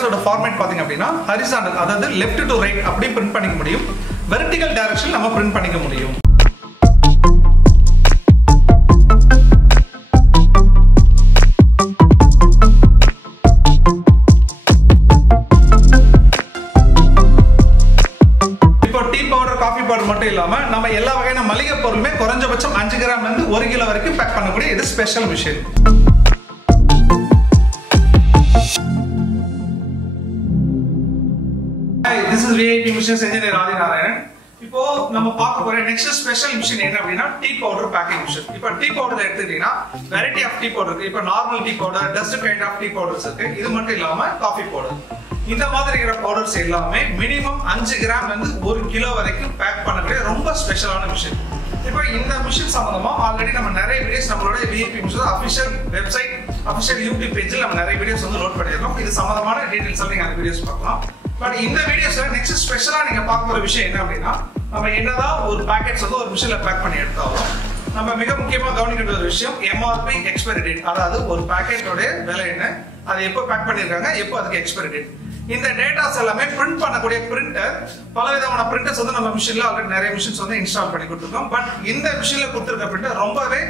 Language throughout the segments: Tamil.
papers oda format பாத்தீங்க அப்படினா horizontal அதாவது left to right அப்படி print பண்ணிக்க முடியும். vertical direction நம்ம print பண்ணிக்க முடியும். இப்போ டீ பவுடர் காபி பவுடர் மட்டும் இல்லாம நம்ம எல்லா வகையான மளிகை பொருளுமே குறைஞ்சபட்சம் 5 கிராம்ல இருந்து 1 கிலோ வரைக்கும் பேக் பண்ணக்கூடிய இது special machine. Hi, this is VIP Machines Engineer Adi Narayanan. இப்போ நம்ம பார்க்க போற நெக்ஸ்ட் ஸ்பெஷல் மிஷின் என்ன அப்படினா டீ பவுடர் பேக்கிங் மிஷின். இப்போ டீ பவுடர் எடுத்துக்கிட்டீங்கன்னா வெரைட்டி ஆஃப் டீ பவுடர் இருக்கு. இப்போ normal tea powder, dust kind of tea powders இருக்கு. இது மட்டும் இல்லாம காபி பவுடர். இந்த மாதிரியான பவுடர்ஸ் எல்லாமே மினிமம் 5 கிராம்ல இருந்து 1 கிலோ வரைக்கும் பேக் பண்ணக்கூடிய ரொம்ப ஸ்பெஷலான மிஷின். இப்போ இந்த மிஷின் சம்பந்தமா ஆல்ரெடி நம்ம நிறைய வீடியோஸ் நம்மளோட VIP Machines official website, official YouTube பேஜ்ல நம்ம நிறைய வீடியோஸ் வந்து லோட் பண்ணிருக்கோம். இது சம்பந்தமான டீடைல்ஸ் எல்லாம் நீங்க அந்த வீடியோஸ் பார்க்கலாம். பட் இந்த வீடியோஸ்ல நெக்ஸ்ட் ஸ்பெஷலா நீங்க பார்க்க போற விஷயம் என்ன அப்படின்னா நம்ம என்னதான் ஒரு பாக்கெட்ஸ் வந்து ஒரு மிஷின்ல பேக் பண்ணி எடுத்தாலும் நம்ம மிக முக்கியமா கவனிக்க வேண்டிய ஒரு விஷயம் MRP எக்ஸ்பைரி டேட். அதாவது ஒரு பாக்கெட்டோட விலை என்ன, அது எப்போ பேக் பண்ணிருக்காங்க, எப்போ அதுக்கு எக்ஸ்பைரி டேட். இந்த டேட்டாஸ் எல்லாமே பிரிண்ட் பண்ணக்கூடிய பிரிண்டர் பலவிதமான பிரிண்டர்ஸ் வந்து நம்ம மிஷின்ல ஆல்ரெடி நிறைய மிஷின்ஸ் வந்து இன்ஸ்டால் பண்ணி கொடுத்துருக்கோம். பட் இந்த மிஷின்ல கொடுத்துருக்க பிரிண்டர் ரொம்பவே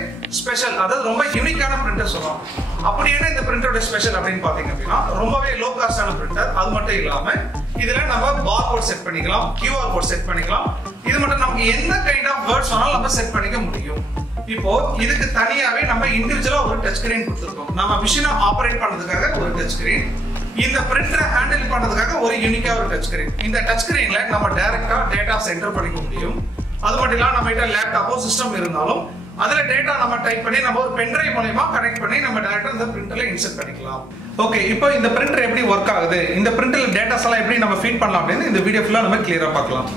ஸ்பெஷல், அதாவது ரொம்ப யூனிக்கான பிரிண்டர் சொல்லுவோம். அப்படி என்ன இந்த பிரிண்டரோட ஸ்பெஷல் அப்படின்னு பாத்தீங்க அப்படின்னா ரொம்பவே லோ காஸ்டான பிரிண்டர். அது மட்டும் இல்லாம இதுல நம்ம பார் கோட் செட் பண்ணிக்கலாம், QR கோட் செட் பண்ணிக்கலாம். இது மட்டும் நமக்கு எந்த கைண்ட் ஆஃப் வேர்ட்ஸ் வேணாலும் நம்ம செட் பண்ணிக்க முடியும். இப்போ இதுக்கு தனியாவே நம்ம இண்டிவிஜுவலா ஒரு டச் ஸ்கிரீன் கொடுத்துருக்கோம். நம்ம மிஷினை ஆபரேட் பண்ணதுக்காக ஒரு டச் ஸ்கிரீன், இந்த பிரிண்டரை ஹேண்டில் பண்றதுக்காக ஒரு யூனிக்கா ஒரு டச் ஸ்கிரீன். இந்த டச் ஸ்கிரீன்ல நம்ம டைரக்டா டேட்டாஸ் என்டர் பண்ணிக்க முடியும். அது மட்டும் இல்லாம நம்ம கிட்ட லேப்டாப்போ சிஸ்டம் இருந்தாலும் அதுல டேட்டா நம்ம டைப் பண்ணி நம்ம ஒரு பென் டிரைவ் மூலமா கனெக்ட் பண்ணி நம்ம டைரக்டா இந்த பிரிண்டர்ல இன்சர்ட் பண்ணிக்கலாம். ஓகே, இப்போ இந்த பிரிண்டர் எப்படி ஒர்க் ஆகுது, இந்த பிரிண்டர்ல டேட்டாஸ் எல்லாம் எப்படி நம்ம ஃபீட் பண்ணலாம் அப்படின்னு இந்த வீடியோ ஃபுல்லா நம்ம கிளியரா பார்க்கலாம்.